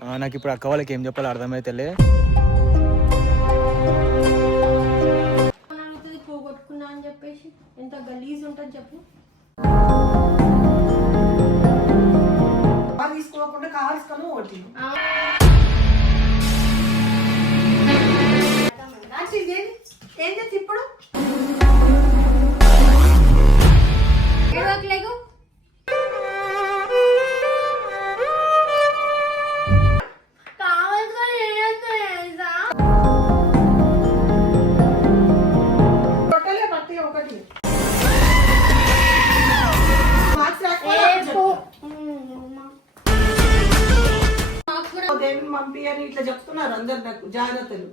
నాకు ఇప్పుడు అక్క వాళ్ళకి ఏం చెప్పాలో అర్థమైతేలే. పోగొట్టుకున్నా అని చెప్పేసి ఎంత గలీజ్ ఉంటుంది చెప్పు. తీసుకోకుండా కావాల్సుకొని ఒకటి ఏం చేసి ఇప్పుడు దేవుని పంపి అని ఇట్లా చెప్తున్నారు అందరు నాకు జాగ్రత్తలు.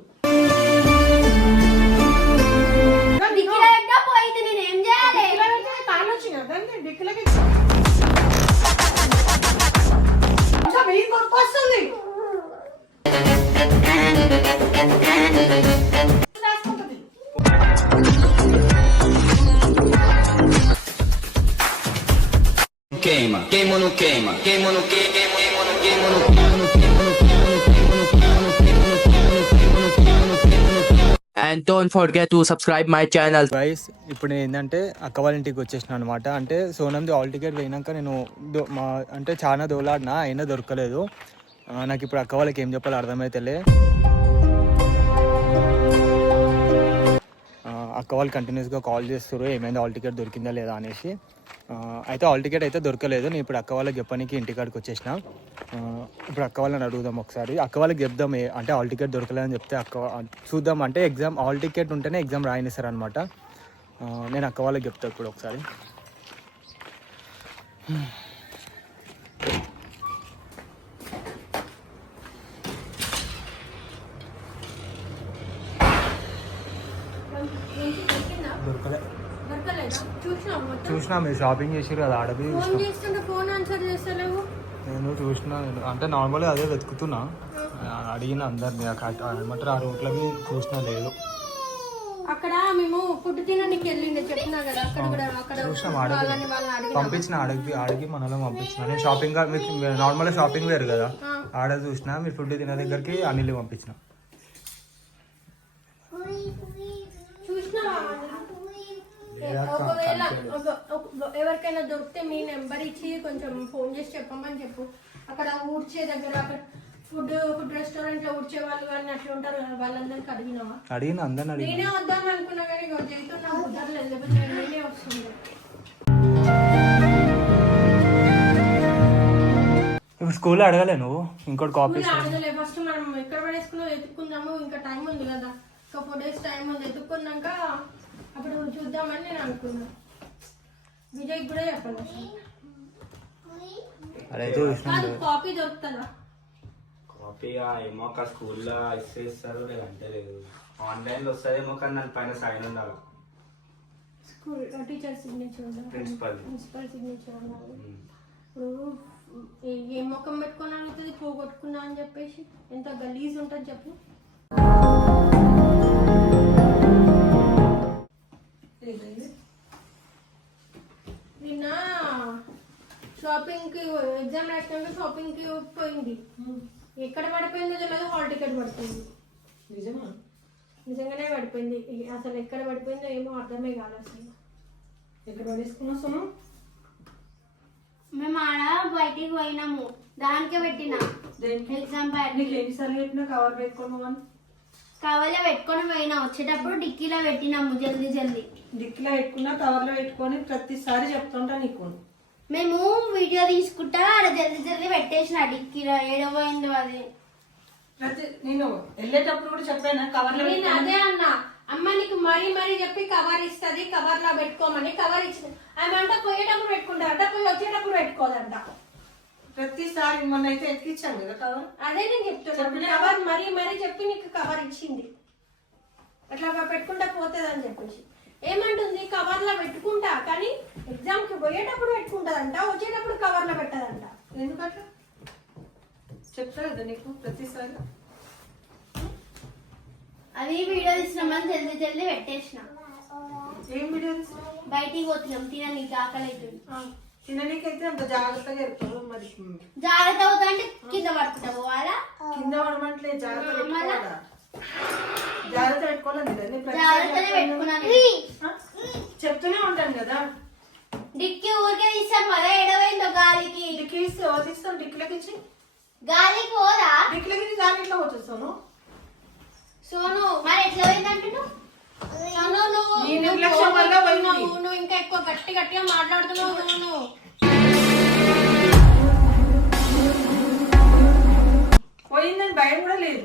వస్తుంది queima, queima no queima, queima no queima, queima no queima no queima. And don't forget to subscribe my channel. Guys ఇప్పుడు నేను ఏంటంటే అక్క వాళ్ళ ఇంటికి వచ్చేసిన అనమాట. అంటే సోనంది హాల్ టికెట్ పోయినాక నేను అంటే చాలా దోలాడినా అయినా దొరకలేదు. నాకు ఇప్పుడు అక్క వాళ్ళకి ఏం చెప్పాలో అర్థమైతేలే. అక్క వాళ్ళు కంటిన్యూస్గా కాల్ చేస్తారు ఏమైంది హాల్ టికెట్ దొరికిందా లేదా అనేసి. అయితే హాల్ టికెట్ అయితే దొరకలేదు. నేను ఇప్పుడు అక్క వాళ్ళకి చెప్పడానికి ఇంటికాడికి వచ్చేసిన. ఇప్పుడు అక్క వాళ్ళని అడుగుదాం ఒకసారి. అక్క వాళ్ళకి చెప్దాం అంటే హాల్ టికెట్ దొరకలేదని చెప్తే అక్క చూద్దాం అంటే ఎగ్జామ్ హాల్ టికెట్ ఉంటేనే ఎగ్జామ్ రాయనిస్తారు అనమాట. నేను అక్క వాళ్ళకి చెప్తాను ఇప్పుడు ఒకసారి. చూసినా మీరు షాపింగ్ చేసారు కదా ఆడది. నేను చూసిన అంటే నార్మల్గా అదే వెతుకుతున్నా. అడిగిన అందరిని ఏమంటారు ఆ రూట్లో చూసినా లేదు. అక్కడ మేము ఫుడ్ తినడానికి వెళ్ళిండే చెప్పినా కదా అక్కడ కూడా చూసినాం పంపించిన అడిగి మనలో పంపించిన. నేను షాపింగ్ మీకు నార్మల్గా షాపింగ్ వేరు కదా ఆడ చూసిన. మీరు ఫుడ్ తినే దగ్గరికి అనిల్ పంపించిన. ఒకవేళ ఎవరికైనా దొరికితే మీ నెంబర్ ఇచ్చి కొంచెం ఫోన్ చేసి చెప్పమని చెప్పు. అక్కడ ఊడ్చే దగ్గర అక్కడ ఫుడ్ రెస్టారెంట్ లో ఊడ్చే వాళ్ళు కానీ అట్లా ఉంటారు కదా వాళ్ళందరికి అడిగినావా? అడిగిన అందరిని నేనే వద్దాం అనుకున్నా కానీ జైతో నాకు కుదరలేదు. లేకపోతే నేనే వస్తుంది. ఇప్పుడు స్కూల్లో అడగలే నువ్వు ఇంకోటి కాపీ అడగలే. ఫస్ట్ మనం ఎక్కడ పడేసుకున్నా ఎత్తుకుందాము. ఇంకా టైం ఉంది కదా, ఒక 4 days టైం ఉంది. ఎత్తుకున్నాక అప్పుడు చూద్దామని నేను అనుకున్నా. విజయ్ కూడా చెప్పాలి కాపీ దొరుకుతుందా? కాపీ ఏమో ఒక స్కూల్లో ఇస్తారు లేదంటే లేదు. ఆన్లైన్లో వస్తుందేమో కానీ దాని పైన సైన్ ఉండాలి. స్కూల్ టీచర్ సిగ్నేచర్ ఉండాలి, ప్రిన్సిపల్ సిగ్నేచర్ ఉండాలి. ఇప్పుడు ఏ ముఖం పెట్టుకొని అడుగుతుంది పోగొట్టుకున్నా అని చెప్పేసి. ఎంత గలీజ్ ఉంటుంది చెప్పు. నిన్న షాపింగ్ కి ఎగ్జామ్ రాసినాక షాపింగ్ కి పోయింది. ఎక్కడ పడిపోయిందో తెలియదు. హాల్ టికెట్ పడిపోయింది. నిజంగానే పడిపోయింది. అసలు ఎక్కడ పడిపోయిందో ఏమో అర్థమే కాదు. అసలు ఎక్కడ పడేసుకున్నా సొమ్ము? మేము ఆడ బయటికి పోయినాము, దానికే పెట్టినా ఎగ్జామ్ ఎన్నిసార్లు చెప్పినా కవర్ పెట్టుకోను అని. కవర్లో పెట్టుకొని పోయినా, వచ్చేటప్పుడు డిక్కీలో పెట్టినాము. జల్దీ డిక్కీలో పెట్టుకున్నా కవర్లో పెట్టుకొని ప్రతిసారి చెప్తుంటా నీకు. మేము వీడియో తీసుకుంటా ఆడ జల్దీ పెట్టేసిన డిక్కీలో. ఏడో పోయిందో అది. నేను వెళ్ళేటప్పుడు కూడా చెప్పాను కవర్లో. నేను అదే అన్నా, అమ్మ నీకు మరీ చెప్పి కవర్ ఇస్తుంది, కవర్ లో పెట్టుకోమని. కవర్ ఇచ్చింది ఆమె పోయేటప్పుడు పెట్టుకుంటారంట, పోయి వచ్చేటప్పుడు పెట్టుకోదంట. ప్రతిసారి మొన్న అయితే ఎక్కించాను కదా కవర్. అదే నేను చెప్తున్నా, కవర్ మరీ చెప్పి నీకు కవర్ ఇచ్చింది. అట్లా పెట్టుకుంటా పోతుంది అని చెప్పేసి. ఏమంటుంది, కవర్ లో పెట్టుకుంటా కానీ ఎగ్జామ్ కి పోయేటప్పుడు పెట్టుకుంటదంట, వచ్చేటప్పుడు కవర్ లో పెట్టదంట. ఎందుకట్లా చెప్తా కదా నీకు ప్రతిసారి. అది వీడియో తీసినామని జల్దీ పెట్టేసిన. ఏం వీడియో? బయటికి పోతున్నాం, తిననీకి ఆకలి అవుతుంది. తిననీకైతే అంత జాగ్రత్తగా ఎరుతావు మరి జాగ్రత్త అవుతా అంటే కింద పడుకుంటా పోవాలా? కింద పడమంటలే, జాగ్రత్త పెట్టుకోవాలా? జాగ్రత్త పెట్టుకోవాలి కదా నేను జాగ్రత్తనే పెట్టుకున్నాను. చెప్తూనే ఉంటాను కదా. డిక్కి ఊరికే తీసాం కదా, ఎడవైందో గాలికి. డిక్కి ఇస్తే తీస్తాను, డిక్కిలోకి ఇచ్చి గాలికి పోదా? డిక్కిలోకి ఇచ్చి గాలి ఇట్లా వచ్చేస్తాను. సోను మరి ఎట్లా పోయింది అంటున్నావు? సోను, నీ నిర్లక్ష్యం వల్ల పోయింది. నువ్వు ఇంకా ఎక్కువ గట్టిగా మాట్లాడుతున్నావు సోను. పోయిందని భయం కూడా లేదు.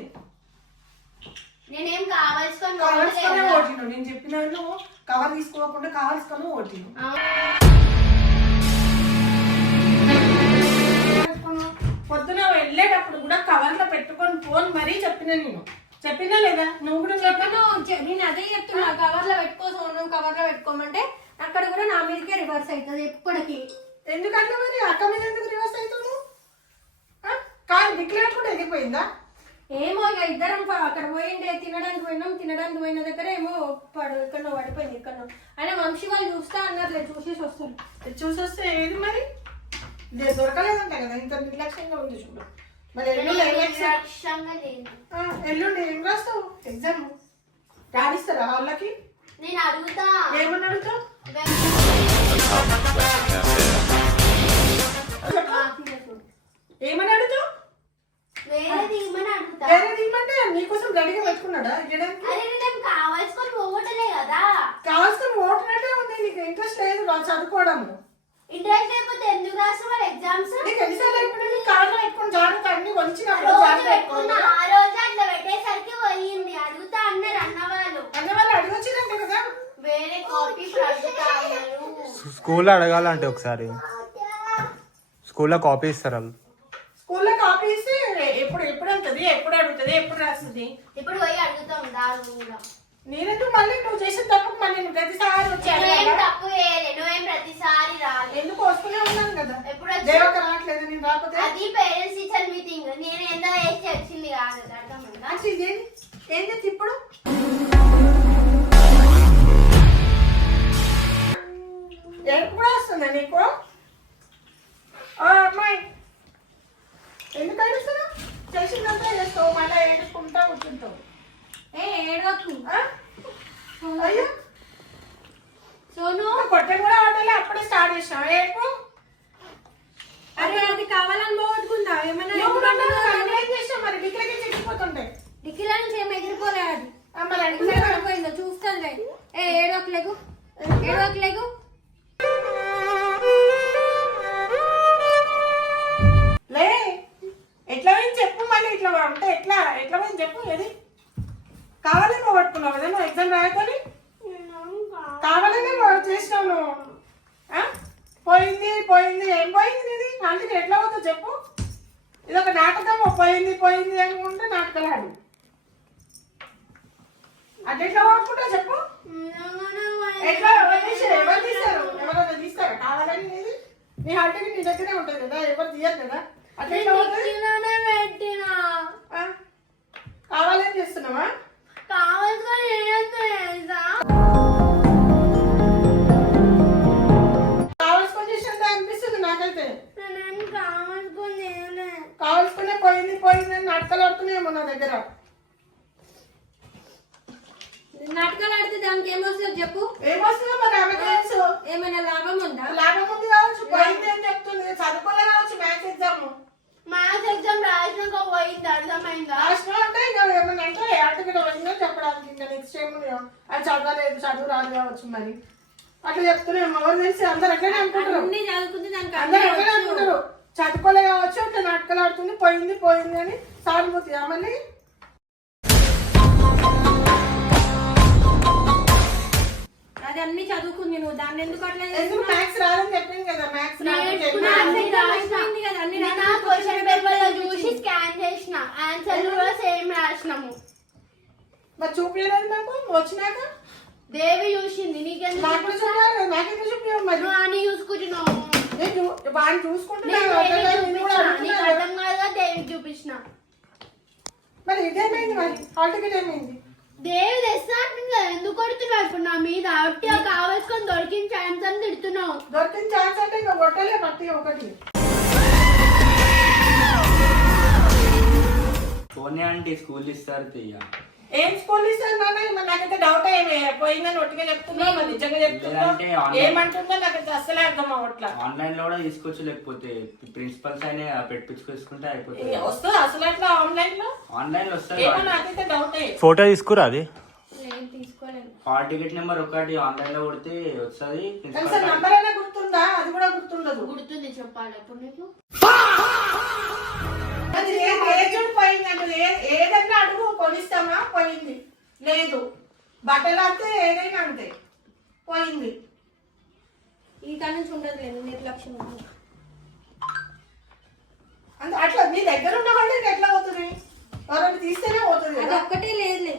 నేనేం కావాల్సుకొని కావాల్సుకునే ఓటిను, నేను చెప్పినాను కవర్ తీసుకోకుండా కావాల్సుకొని ఓటిను. పొద్దున వెళ్ళేటప్పుడు కూడా కవర్ లో పెట్టుకొని ఫోన్ మరీ చెప్పినా నేను. చెప్పినా లేదా? నువ్వు కూడా చెప్పాను. నేను అదే చెప్తున్నా, కవర్ లో పెట్టుకో సోను, కవర్ లో పెట్టుకోమంటే అక్కడ కూడా నా మీదకే రివర్స్ అవుతుంది ఎప్పటికీ. ఎందుకంటే మరి అక్క మీద ఎందుకు రివర్స్ అవుతావు? కాదు డిక్లేర్ కూడా ఎదిగిపోయిందా? ఏమో ఇక ఇద్దరం అక్కడ పోయిండే, తినడానికి పోయిన దగ్గర ఏమో ఎక్కడో పడిపోయింది ఎక్కడో. అయినా వంశీ వాళ్ళు చూస్తా అన్నారు, చూసేసి వస్తారు. చూసొస్తే ఏది మరి దొరకలేదంట కదా, ఇంత నిర్లక్ష్యంగా ఉంది చూడు. మరి ఎల్లుండి ఏం ఎల్లుండి ఏం రాస్తావు ఎగ్జామ్? రాణిస్తారా వాళ్ళకి? నేను అడుగుతా. ఏమని అడుగుతావు? ఏమని అడుగుతావు? వేరే దిగమని అడుగుతా. వేరే దిగమంటే నీకోసం గడిగా పెట్టుకున్నాడా ఇవ్వడానికి? అరే నేను కావాల్సుకొని పోవటలే కదా. కావాల్సిన ఓటునట్టే ఉంది, నీకు ఇంట్రెస్ట్ లేదు చదువుకోవడం. ఇంట్రెస్ట్ లేకపోతే ఎందుకు రాస్తావు మరి ఎగ్జామ్స్? నీకు ఎన్నిసార్లు అయిపోయినా కాళ్ళు పెట్టుకుని జాగ్రత్త అన్ని వచ్చినప్పుడు రోజు జాగ్రత్త పెట్టుకున్నా, పెట్టుకోవాలి. ఆ రోజు అట్లా పెట్టేసరికి పోయింది. అడుగుతా అన్నారు అన్నవాళ్ళు. అన్న వాళ్ళు అడిగొచ్చిరంటే కదా. వేరే కాపీ అడుగుతా అన్నారు. స్కూల్లో అడగాలంటే ఒకసారి స్కూల్లో కాపీ ఇస్తారు వాళ్ళు. స్కూల్లో కాపీ ఇస్తే ఎప్పుడు వెళ్తుంది, ఎప్పుడు అడుగుతుంది, ఎప్పుడు రాస్తుంది? ఇప్పుడు పోయి అడుగుతాం దాని కూడా. నేనెందుకు మళ్ళీ నువ్వు చేసిన తప్పకు మళ్ళీ నువ్వు ప్రతిసారి వచ్చాను నువ్వేం తప్పు చేయలే, నువ్వేం ప్రతిసారి రాలే. ఎందుకు వస్తూనే ఉన్నాను కదా. ఎప్పుడు వచ్చి- దేవక రావట్లేదు నేను రాకపోతే. అది పేరెంట్స్ టీచర్ మీటింగ్, నేను ఎంత వేసి వచ్చింది కాదు, అర్థమైందా? అసలు ఇదేంటి ఏం చేసి ఇప్పుడు ఏడుపు కూడా వస్తుందా నీకు? అమ్మాయి ఎందుకు ఏడుస్తున్నావు? చేసిందంతా చేస్తావు, మళ్ళీ ఏడుకుంటా కూర్చుంటావు. ఏడవకు అయ్యో సోను. కొట్టం కూడా ఆటలే అప్పుడే స్టార్ట్ చేసినావు ఏడుపు. అరే అది కావాలని పోగొట్టుకుందా ఏమన్నా? ఏం చేసావు మరి? డిగ్రీకి చెక్కిపోతుంటాయి. డిక్కిలో నుంచి ఏం ఎగిరిపోలే అది. మరి అడిగినా పడిపోయిందో చూస్తుంది. ఏడవకలేగు ఏడవకలేగు. లే ఎట్లా పోయింది చెప్పు, మళ్ళీ ఇట్లా అంటే ఎట్లా పోయింది చెప్పు. ఏది కావాలని పోగొట్టుకున్నావు కదా నువ్వు ఎగ్జామ్ రాయకొని? కావాలనే చేసినావు నువ్వు. పోయింది ఏం పోయింది నీది? అందుకే ఎట్లా పోతుందో చెప్పు. ఇది ఒక నాటకం. పోయింది అనుకుంటే నాటకాలు అది ఎట్లా పోగొట్టుకుంటావు చెప్పు. ఎట్లా ఎవరు తీస్తారు? ఎవరైనా తీస్తారా కావాలని? నీది నీ హార్ట్కి నీ దగ్గరే ఉంటుంది కదా, ఎవరు తీయరు కదా. అట్లా ఎట్లా పోతుంది? పెట్టినా కావాలని చేస్తున్నావా? కావాల్సుకొని కావాల్సుకొని చేసినంత అనిపిస్తుంది నాకైతే. కావాల్సుకొని కావాల్సుకునే పోయింది అని నాటకాలు ఆడుతున్నాయేమో నా దగ్గర. నాటకాలు ఆడితే దానికి ఏమొస్తుంది చెప్పు. ఏమొస్తుందో మరి ఆమెకు తెలుసు. ఏమైనా లాభం ఉందా? లాభం ఉంది కావచ్చు, పోయింది అని చెప్తుంది. చదువుకోలే కావచ్చు మ్యాథ్స్ ఎగ్జామ్. మ్యాథ్స్ ఎగ్జామ్ రాసినాక పోయింది, అర్థమైందా? రాష్ట్రం అంటే ఇంకా ఏమన్నా అంటే ఆర్టికల్ పోయిందని చెప్పడానికి. ఇంకా నెక్స్ట్ టైం అది చదవలేదు, చదువు రాదు కావచ్చు మరి అట్లా చెప్తున్నాం. ఎవరు తెలిసి అందరు ఎట్లనే అనుకుంటారు, అన్ని చదువుకుంటే దానికి అందరు ఎట్లనే అనుకుంటారు. చదువుకోలే కావచ్చు అట్లా నాటకాలు ఆడుతుంది, పోయింది అని సానుభూతి. మళ్ళీ అది అన్ని చదువుకుంది, నువ్వు దాన్ని ఎందుకు అట్లా ఎందుకు మ్యాథ్స్ రాదని చెప్పింది కదా. మ్యాథ్స్ అయిపోయింది కదా అన్ని. క్వశ్చన్ పేపర్ లో చూసి స్కాన్ చేసిన, ఆన్సర్లు కూడా సేమ్ రాసినాము. మరి చూపించలేదు నాకు వచ్చినాక. దేవి చూసింది, నీకెందుకు? నాకు చూడాలి, నాకెందుకు చూపించావు మరి? నువ్వు అని చూసుకుంటున్నావు. వాడిని చూసుకుంటున్నా. నీకు అర్థం కాదుగా, దేవికి చూపించిన. మరి ఇదేమైంది? మరి హాల్ టికెట్ ఏమైంది? దేవి తెస్తా అంటున్నా, ఎందుకు కొడుతున్నావు ఇప్పుడు నా మీద? ఒట్టి కావాల్సుకొని దొరికిన ఛాన్స్ అని తిడుతున్నావు. దొరికిన ఛాన్స్ అంటే ఇంకా కొట్టలే పట్టి ఒకటి. ఫోన్ అంటే స్కూల్ ఇస్తారు తీయ. ఏం స్కూల్ ఇస్తారు నాన్న? నాకైతే డౌట్ ఏమి పోయిందని ఒట్టిగా చెప్తున్నావు, మరి నిజంగా చెప్తున్నావు. ఏమంటుందో నాకైతే అసలే అర్థం అవ్వట్లా. ఆన్లైన్ లో కూడా తీసుకోవచ్చు, లేకపోతే ప్రిన్సిపల్స్ అయినా పెట్టించుకొచ్చుకుంటే అయిపోతుంది. వస్తుంది అసలు అట్లా ఆన్లైన్ లో? ఆన్లైన్ లో వస్తుంది. ఏమో నాకైతే డౌటే. ఫోటో తీసుకురా అది. లేదు తీసుకోలేదు. హాల్ టికెట్ నెంబర్ ఒకటి ఆన్లైన్ లో కొడితే వస్తుంది. కనీసం నంబర్ అయినా గుర్తుందా? అది కూడా గుర్తుండదు. గుర్తుంది చెప్పాలి ఇప్పుడు నీకు. అది ఏజెంట్ పోయిందంటే ఏదన్నా అడుగు కొనిస్తామా? పోయింది. లేదు బట్టలు అంతే, ఏదైనా అంతే పోయింది. ఈ కాడ నుంచి ఉండదు లేదు, నిర్లక్ష్యం ఉంది. అంటే అట్లా నీ దగ్గర ఉన్న వాళ్ళకి ఎట్లా పోతుంది? ఎవరైనా తీస్తేనే పోతుంది అది కదా. ఒక్కటే లేదులే.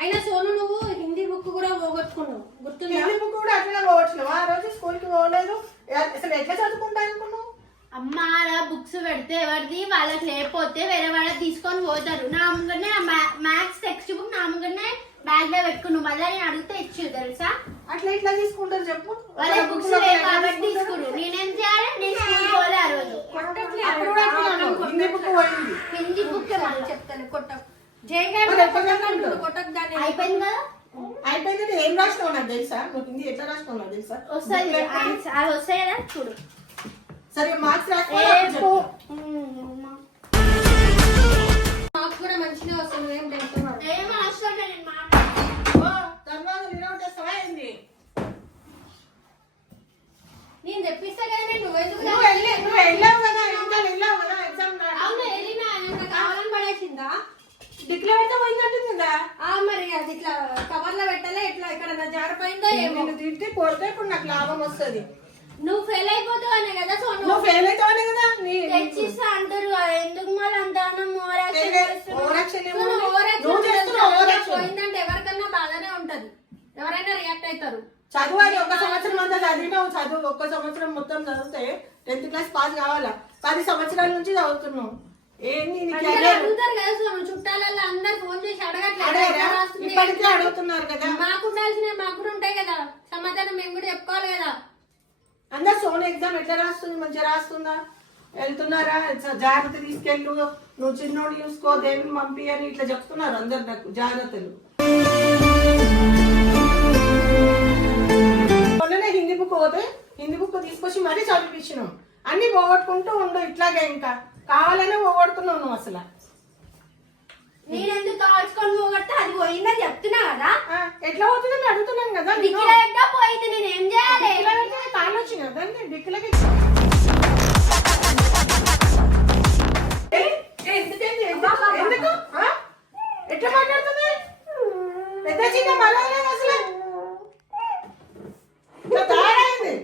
అయినా సోను నువ్వు హిందీ బుక్ కూడా పోగొట్టుకున్నావు, గుర్తుందా? హిందీ బుక్ కూడా అట్లా పోవచ్చును. ఆ రోజు స్కూల్ కి పోలేదు. అసలు ఎట్లా చదువుకుంటా అనుకున్నావు? అమ్మ అలా బుక్స్ పెడితే ఎవరిది వాళ్ళకి లేకపోతే వేరే వాళ్ళకి తీసుకొని పోతారు. నా ముంగనే మ్యాథ్స్ టెక్స్ట్ బుక్ నా ముంగనే బ్యాగ్ లో పెట్టుకున్నావు. మళ్ళీ నేను అడిగితే ఇచ్చు తెలుసా? అట్లా ఎట్లా తీసుకుంటారు చెప్పు? వాళ్ళ బుక్స్ లేవు కాబట్టి తీసుకురు. నేనేం చేయాలి? నేను స్కూల్ పోలే ఆ రోజు. అప్పుడు కూడా అట్లా హిందీ బుక్ పోయింది. హిందీ బుక్ చెప్తాను కొట్టకు. జయగాడు మరి ఎప్పుడు చెప్తాను? కొట్టకు దాన్ని. అయిపోయింది కదా. అయిపోయిందంటే ఏం రాసినావు నాకు తెలుసా? నువ్వు హిందీ ఎట్లా రాసినావు నాకు తెలుసా? వస్తుంది అది వస్తాయి కదా చూడు. సరే మార్క్స్ ఏ రాసుకోవాలి. మాకు కూడా మంచిగా వస్తుంది, ఏం టెన్షన్ పడకు. ఏం అవసరం లేదు, నేను మాట్లాడను. తర్వాత రినౌట్ చేస్తావా ఏంది? నేను తెప్పిస్తా కదా, నేను నువ్వెందుకు నువ్వు వెళ్ళావు కదా, ఇంకా వెళ్ళావు కదా ఎగ్జామ్ అవును వెళ్ళినా ఇంకా కావాలని పడేసిందా? డిక్లేర్ అయితే పోయిందంటుంది కదా. మరి అది ఇట్లా కవర్ లో పెట్టాలా? ఇట్లా ఇక్కడ జారిపోయిందో ఏమో. నేను తిట్టి కొడితే ఇప్పుడు నాకు లాభం వస్తుంది. నువ్వు ఫెయిల్ అయిపోతావు అనే కదా సోను. నువ్వు ఫెయిల్ అవుతావనే కదా. తెచ్చిస్తా అంటారు కదా, ఎందుకు మళ్ళీ అంత ఓవరాక్షన్ నువ్వు చేస్తున్నావు. ఓవరాక్షన్ పోయిందంటే ఎవరికన్నా బాగానే ఉంటది, ఎవరైనా రియాక్ట్ అవుతారు. చదువు అది ఒక సంవత్సరం అంతా చదివినావు. చదువు ఒక్క సంవత్సరం మొత్తం చదివితే 10th క్లాస్ పాస్ కావాలా? 10 సంవత్సరాల నుంచి చదువుతున్నావు. ఏంది అడుగుతారు కదా సోను, చుట్టాలలో అందరు ఫోన్ చేసి అడగట్లేదు ఇప్పటికే అడుగుతున్నారు కదా. మాకు ఉండాల్సినవి మాకు కూడా ఉంటాయి కదా, సమాధానం మేము కూడా చెప్పుకోవాలి కదా. అందరు సోను ఎగ్జామ్ ఎట్లా రాస్తుంది? మంచిగా రాస్తుందా? వెళ్తున్నారా? జాగ్రత్త తీసుకెళ్ళు, నువ్వు చిన్నోడు చూసుకో, దేవుని పంపి అని ఇట్లా చెప్తున్నారు అందరు నాకు జాగ్రత్తలు. మొన్ననే హిందీ బుక్ పోతే హిందీ బుక్ తీసుకొచ్చి మరీ చదివించినాం. అన్ని పోగొట్టుకుంటూ ఉండు ఇట్లాగే, ఇంకా కావాలనే పోగొడుతున్నావు నువ్వు అసలు. నేనెందుకు కాల్చుకొని పోగొడితే అది పోయిందని చెప్తున్నా కదా. ఎట్లా పోతుందని అడుగుతున్నాను కదా. డిక్కిలో పోయింది, నేను ఏం చేయాలి? కాళ్ళు వచ్చింది కదా డిక్కులకి. ఎందుకు ఎట్లా మాట్లాడుతుంది? పెద్ద చిన్న బలాలేదు అసలు. తయారైంది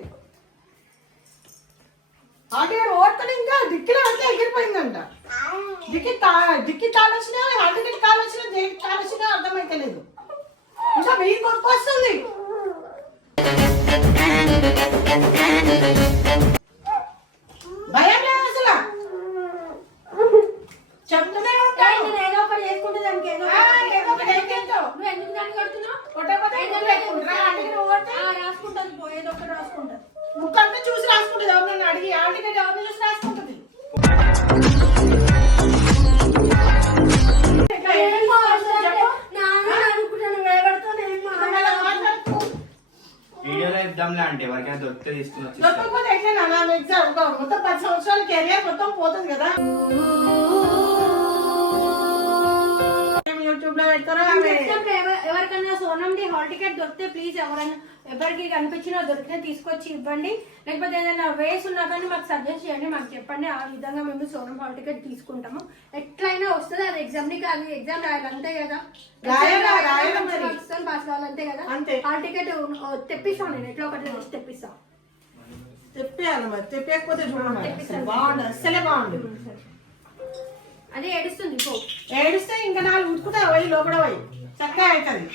ఆటగాడు ఓడతాడు. ఇంకా డిక్కిలో అంతా ఎగిరిపోయిందంట. డిక్కి తాళ వచ్చినా, ఆటగాడి కాలు వచ్చినా, దేనికి కాలు వచ్చినా అర్థమైతలేదు. ఇంకా వెయ్యి కొరకు వస్తుంది. భయం లేదు అసలు. చెప్తూనే ఉంటాను. నేను ఏదో ఒకటి చేసుకుంటే దానికి ఏదో ఏదో ఒకటి ఏంటో. నువ్వు ఎందుకు దాన్ని కొడుతున్నావు? కొట్టకపోతే రాసుకుంటుంది, పోయేది ఒకటి రాసుకుంటుంది. ముక్కంతా చూసి రాసుకుంటుంది. ఎవరినైనా అడిగి ఆంటీకి ఎవరిని చూసి రాసుకుంటుంది. వీడియోలో ఎగ్జామ్ లా అంటే ఎవరికైనా దొరికితే తీసుకుని వచ్చి దొరకకపోతే ఎట్లా నా ఎగ్జామ్ మొత్తం 10 సంవత్సరాల కెరియర్ మొత్తం పోతుంది కదా. యూట్యూబ్ లో పెడతారా? ఎవరికన్నా సోనంది హాల్ టికెట్ దొరికితే ప్లీజ్ ఎవరికి కనిపించినా దొరికితే తీసుకొచ్చి ఇవ్వండి. లేకపోతే ఏదైనా వేస్ ఉన్నా కానీ మాకు సజెస్ట్ చేయండి, మాకు చెప్పండి. ఆ విధంగా మేము సోనం హాల్ టికెట్ తీసుకుంటాము. ఎట్లయినా వస్తుంది అది ఎగ్జామ్ ని కాదు, ఎగ్జామ్ రాయాలి అంతే కదా. పాస్ కావాలి అంతే కదా. హాల్ టికెట్ తెప్పిస్తాను నేను, ఎట్లా ఒకటి తెచ్చి తెప్పిస్తాను. తెప్పేయాలి మరి, తెప్పకపోతే చూడండి బాగుండదు, అస్సలే బాగుండదు. అదే ఏడుస్తుంది పో. ఏడిస్తే ఇంకా 4 ఉతుకుతా పోయి లోపల పోయి చక్కగా అవుతుంది.